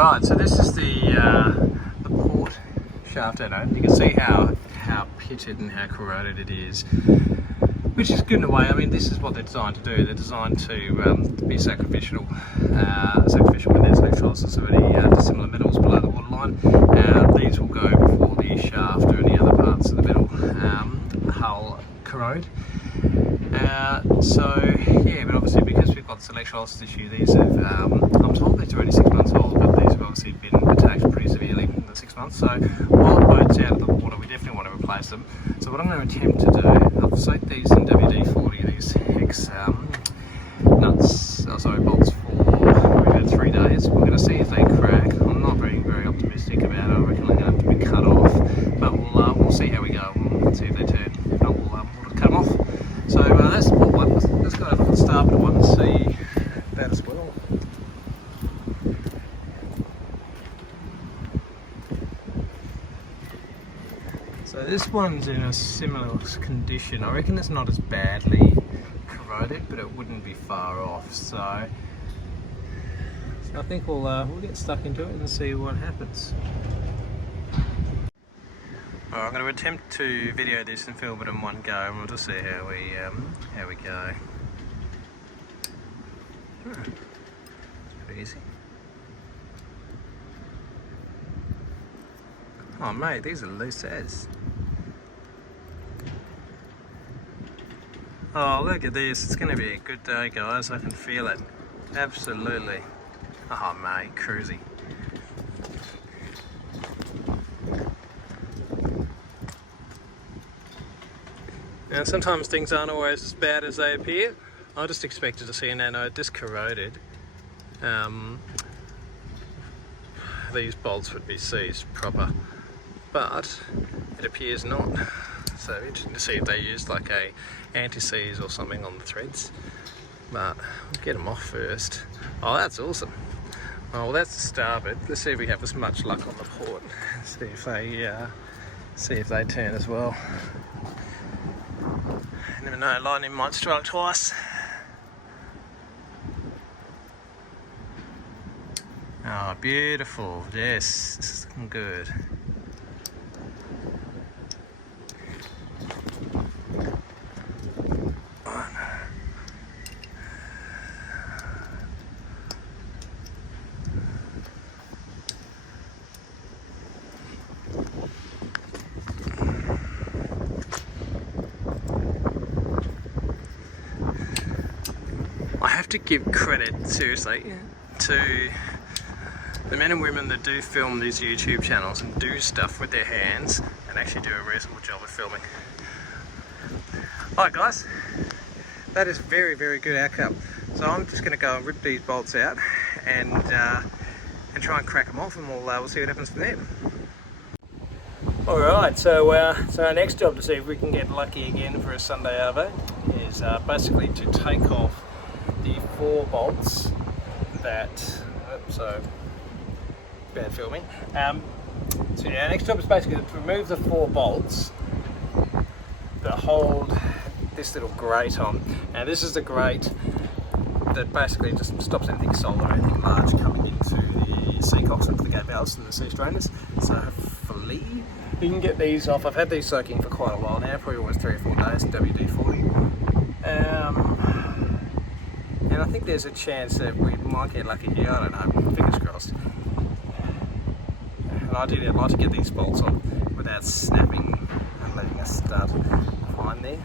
Alright, so this is the port shaft anode. You can see how pitted and how corroded it is, which is good in a way. I mean, this is what they're designed to do. They're designed to be sacrificial when there's electrolysis of any dissimilar metals below the waterline. These will go before the shaft or any other parts of the metal hull corrode. So yeah, but obviously because we've got this electrolysis issue, these have, I'm told these are only 6 months old, but these have obviously been attacked pretty severely in the 6 months. So while the boat's out of the water, we definitely want to replace them. So what I'm going to attempt to do, I've soaked these in WD-40, these hex bolts for about 3 days. We're going to see if they crack. I'm not very optimistic about it. I reckon they're going to have to be cut off, but we'll see how we go. We'll see if they turn. If not, we'll cut them off. So that's the port one. Let's go over to the starboard one and see that as well. So this one's in a similar condition. I reckon it's not as badly corroded, but it wouldn't be far off. So I think we'll get stuck into it and see what happens. Alright, I'm going to attempt to video this and film it in one go, and we'll just see how we go. It's pretty easy. Oh mate, these are loose as. Oh look at this, it's going to be a good day guys, I can feel it. Absolutely. Oh mate, cruisy. Now sometimes things aren't always as bad as they appear. I just expected to see an anode this corroded. These bolts would be seized proper, but it appears not. So interesting to see if they used like a anti-seize or something on the threads. But we'll get them off first. Oh, that's awesome. Oh, well, that's the starboard. Let's see if we have as much luck on the port. See if they turn as well. Never know, lightning might strike twice. Oh, beautiful. Yes, this is looking good. I have to give credit, seriously, to the men and women that do film these YouTube channels and do stuff with their hands and actually do a reasonable job of filming. Alright guys, that is a very good outcome. So I'm just going to go and rip these bolts out and try and crack them off, and we'll see what happens from there. Alright, so our next job to see if we can get lucky again for a Sunday arvo is basically to take off the 4 bolts that, so bad filming. So yeah, our next job is basically to remove the 4 bolts that hold this little grate on. Now this is the grate that basically just stops anything solid or anything large coming into the sea cocks, into the gate valves and the sea strainers. So hopefully we can get these off. I've had these soaking for quite a while now, probably almost 3 or 4 days, WD-40. And I think there's a chance that we might get lucky here, I don't know, fingers crossed. And ideally I'd like to get these bolts on without snapping and letting us start fine there,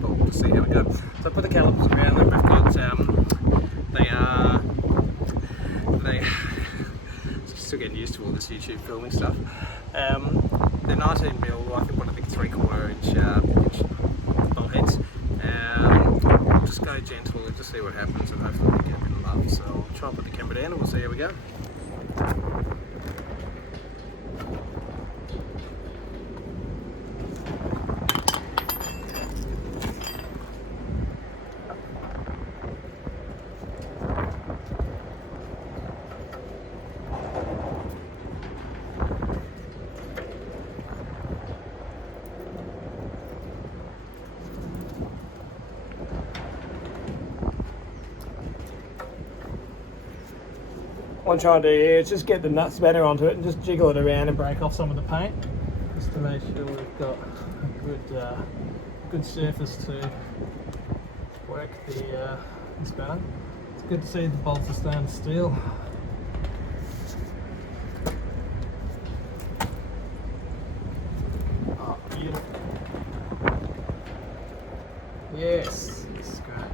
but we'll see how we go. So I put the calipers around them. We've got, they still getting used to all this YouTube filming stuff. They're 19mm, I think one of the 3/4 inch bolt heads. We'll just go gentle and just see what happens, and hopefully we get a bit of love. So I'll try and put the camera down and we'll see how we go. what I'm trying to do here is just get the nut spanner onto it and just jiggle it around and break off some of the paint, just to make sure we've got a good surface to work the spanner. It's good to see the bolts are stainless steel. Oh, beautiful. Yes, this is great.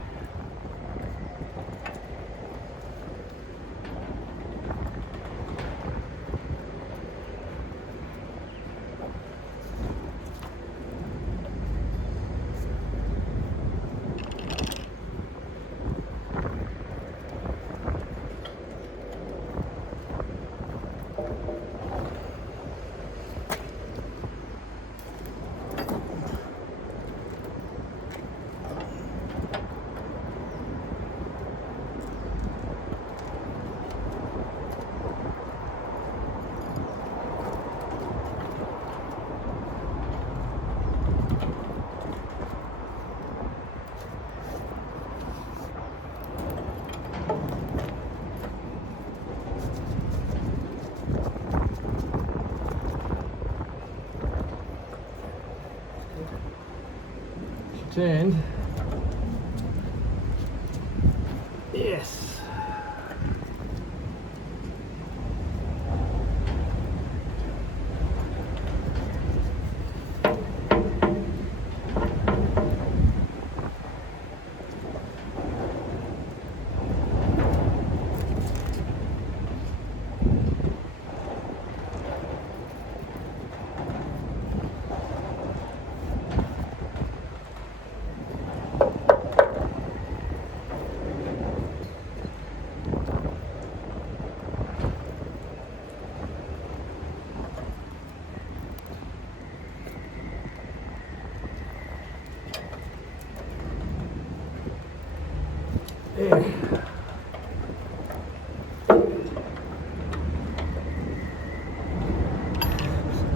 Turned. Yes.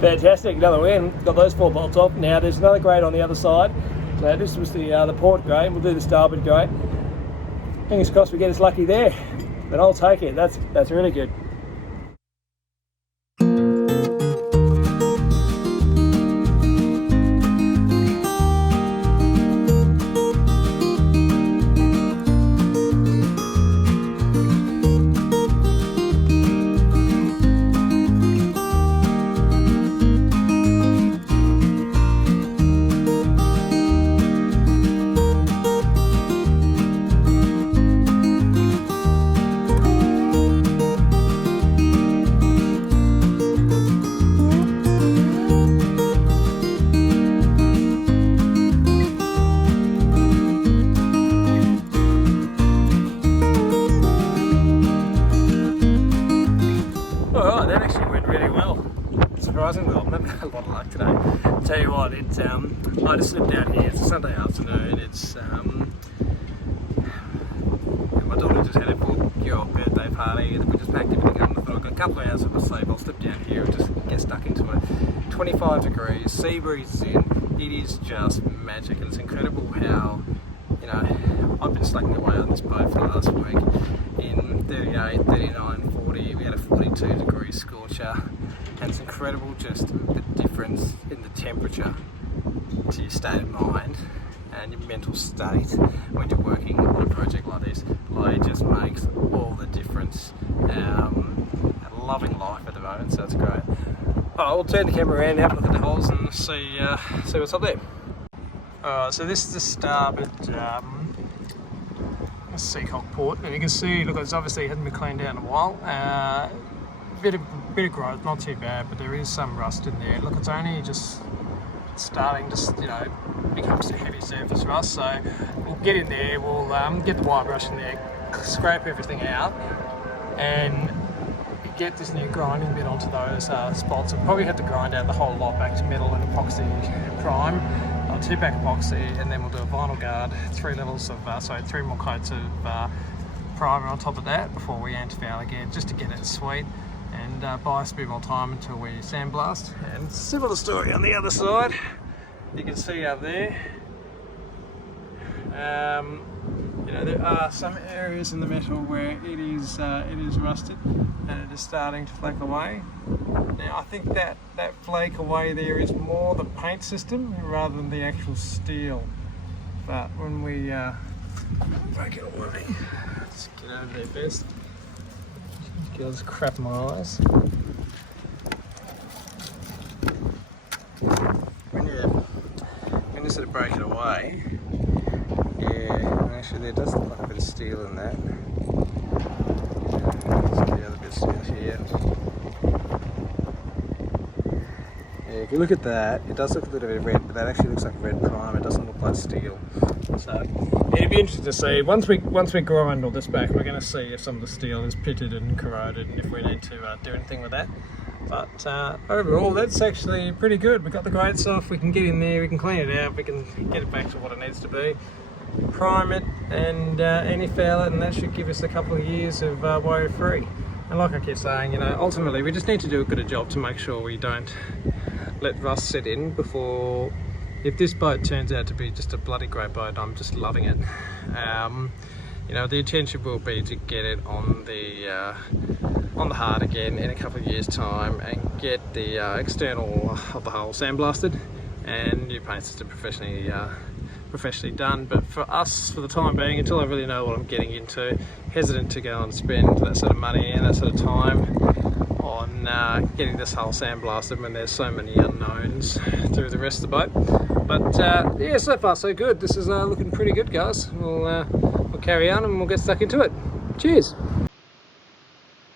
Fantastic, another win. Got those 4 bolts off. Now there's another grate on the other side. So this was the port grate. We'll do the starboard grate. Fingers crossed we get us lucky there. But I'll take it. That's really good. Surprisingly well, I'm having a lot of luck today. Tell you what, it's I just slipped down here. It's a Sunday afternoon. It's my daughter just had a 4-year-old birthday party, and we just packed everything up. And I thought I've got a couple of hours of sleep. I'll slip down here and just get stuck into it. 25 degrees, sea breeze is in. It is just magic, and it's incredible how, you know, I've been slacking away on this boat for the last week. In 38, 39, 40, we had a 42 degree scorcher. And it's incredible just the difference in the temperature to your state of mind and your mental state when you're working on a project like this. Like, it just makes all the difference. I'm loving life at the moment, so it's great. Alright, we'll turn the camera around, have a look at the holes and see what's up there. Alright, so this is the starboard seacock port, and you can see, look, it's obviously hasn't been cleaned out in a while. Bit of growth, not too bad, but there is some rust in there. Look, it's only just starting to, you know, become some heavy surface rust. So we'll get in there, we'll get the wire brush in there, scrape everything out, and get this new grinding bit onto those spots. I'll probably have to grind out the whole lot back to metal and epoxy prime, 2-pack epoxy, and then we'll do a vinyl guard, 3 levels of, 3 more coats of primer on top of that before we anti-foul again, just to get it sweet. And buy us a bit more time until we sandblast. And similar story on the other side. You can see up there. you know, there are some areas in the metal where it is rusted and it is starting to flake away. Now I think that flake away there is more the paint system rather than the actual steel. But when we break it away, let's get over there first. Get all this crap in my eyes. When you sort of break it away, yeah, actually there does look like a bit of steel in that. So the other bit of steel here. Yeah, if you look at that, it does look a little bit red, but that actually looks like red primer. It doesn't look like steel. So it'd be interesting to see. Once we grind all this back, we're going to see if some of the steel is pitted and corroded, and if we need to do anything with that. But overall, that's actually pretty good. We've got the grates off. We can get in there. We can clean it out. We can get it back to what it needs to be. Prime it and anti-foul it, and that should give us a couple of years of worry-free. And like I keep saying, you know, ultimately we just need to do a good job to make sure we don't let rust set in before. If this boat turns out to be just a bloody great boat, I'm just loving it. You know, the intention will be to get it on the hard again in a couple of years' time and get the external of the hull sandblasted and new paint system professionally done. But for us, for the time being, until I really know what I'm getting into, hesitant to go and spend that sort of money and that sort of time on getting this hull sandblasted when there's so many unknowns through the rest of the boat. But yeah, so far so good. This is looking pretty good, guys. We'll carry on and we'll get stuck into it. Cheers.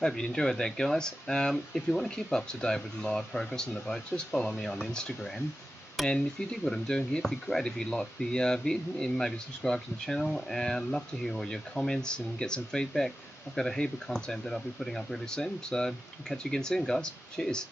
Hope you enjoyed that, guys. If you want to keep up to date with live progress on the boat, just follow me on Instagram. And if you dig what I'm doing here, it'd be great if you like the vid and maybe subscribe to the channel. And I'd love to hear all your comments and get some feedback. I've got a heap of content that I'll be putting up really soon, so I'll catch you again soon, guys. Cheers.